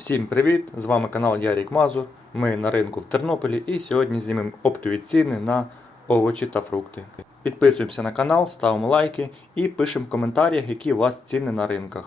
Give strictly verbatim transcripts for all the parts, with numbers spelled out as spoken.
Всім привіт! З вами канал Ярік Мазур. Ми на ринку в Тернополі і сьогодні знімемо оптові ціни на овочі та фрукти. Підписуємося на канал, ставимо лайки і пишемо в коментарях, які у вас ціни на ринках.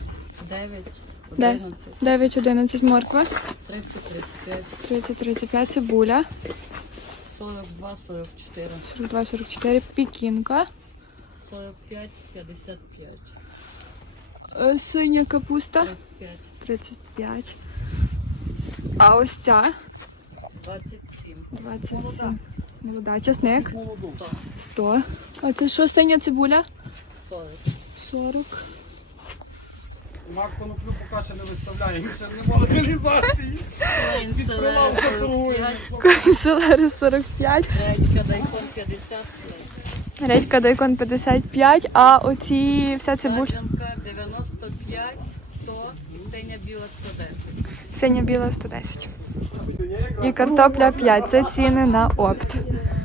дев'ять одинадцять морква, тридцять тридцять п'ять, тридцять тридцять п'ять цибуля, сорок два сорок чотири, сорок два сорок чотири пекінка, сорок п'ять п'ятдесят п'ять, е, синя капуста тридцять п'ять, тридцять п'ять. А ось ця двадцять сім, двадцять сім. Молода. Часник сто, сто. А це що, синя цибуля? сорок. сорок. Мак коноплю поки ще не виставляє, він ще немає реалізації. Селера сорок п'ять, Селери сорок п'ять. редька дайкон п'ятдесят, Редька дайкон п'ятдесят п'ять, а оці вся цибуля. саджанка дев'яносто п'ять, сто і синя біла сто десять. Синя біла сто десять. І картопля п'ять. Це ціни на опт.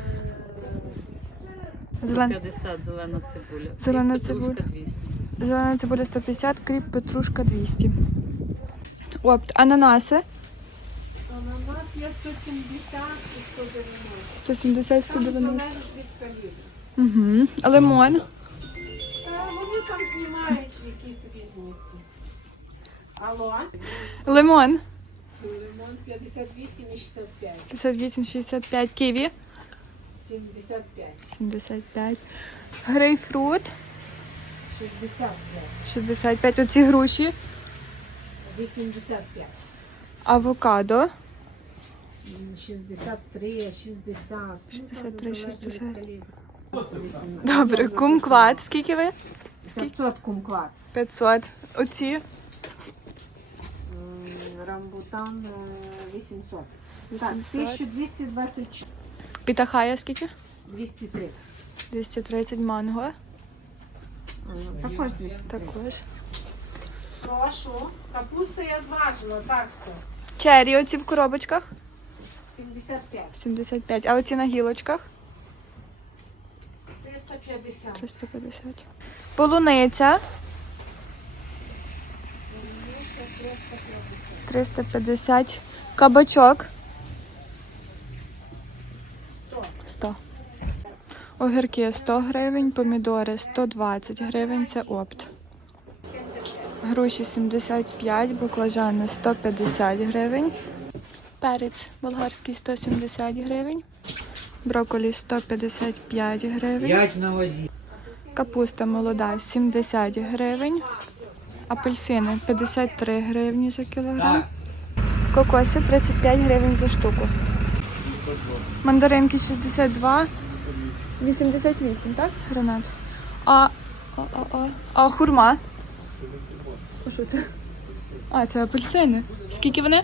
Зелен... п'ятдесят зелена цибуля. Зелена І петрушка цибуля. двісті. Зелена цибуля сто п'ятдесят, кріп петрушка двісті. Опт. Ананаси Ананас є сто сімдесят і сто дев'яносто. сто сімдесят сто Там дев'яносто. залежить від калібру. Угу. Лимон Е, Вони там знімають якісь різниці. Алло? Лимон Лимон п'ятдесят вісім і шістдесят п'ять. п'ятдесят вісім шістдесят п'ять. Ківі сімдесят п'ять. сімдесят п'ять. Грейпфрут шістдесят п'ять. шістдесят п'ять. Оці груші. вісімдесят п'ять. Авокадо М, шістдесят три, шістдесят. шістдесят три, Ну, там залежить від шістдесят. калібру. Добре. Кумкват. Скільки ви? п'ятсот кумклад. п'ятсот. Оці М, Рамбутан е, вісімсот. Так, вісімсот. тисяча двісті двадцять чотири. Пітахая скільки? двісті тридцять. двісті тридцять манго. М, Також двісті тридцять. Також. Прошу. Капуста я зважила, так що. Черрі оці в коробочках. сімдесят п'ять. сімдесят п'ять. А оці на гілочках? триста п'ятдесят. триста п'ятдесят. Полуниця. триста п'ятдесят. Кабачок. сто. сто. Огірки сто гривень, помідори сто двадцять гривень, це опт. Груші сімдесят п'ять, баклажани сто п'ятдесят гривень. Перець болгарський сто сімдесят гривень. Брокколі сто п'ятдесят п'ять гривень. Капуста молода сімдесят гривень. Апельсини п'ятдесят три гривні за кілограм. Кокоси тридцять п'ять гривень за штуку. Мандаринки шістдесят два. вісімдесят вісім, так, гранат? А, а, а, а, а хурма? А що це? А, це апельсини. Скільки вони?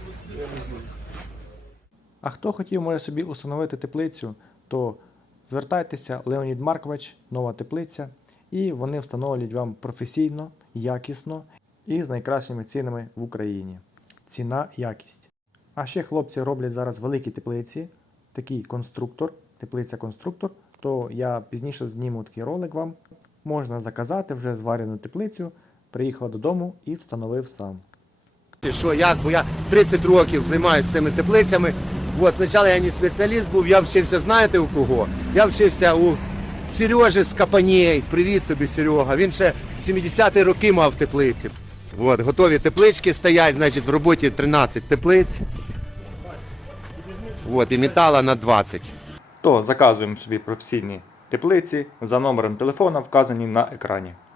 А хто хотів може собі установити теплицю, то звертайтеся, Леонід Маркович, нова теплиця, і вони встановлюють вам професійно, якісно і з найкращими цінами в Україні. Ціна, якість. А ще хлопці роблять зараз великі теплиці, такий конструктор, теплиця-конструктор, то я пізніше зніму такий ролик вам. Можна заказати вже зварену теплицю, приїхав додому і встановив сам. Що, як, бо я тридцять років займаюся цими теплицями. От, спочатку я не спеціаліст був, я вчився, знаєте у кого? Я вчився у Сережі з Капанєй. Привіт тобі, Серега. Він ще в сімдесяті роки мав теплиці. От, готові теплички стоять, значить в роботі тринадцять теплиць. От, і метала на двадцять. То заказуємо собі професійні теплиці за номером телефона, вказані на екрані.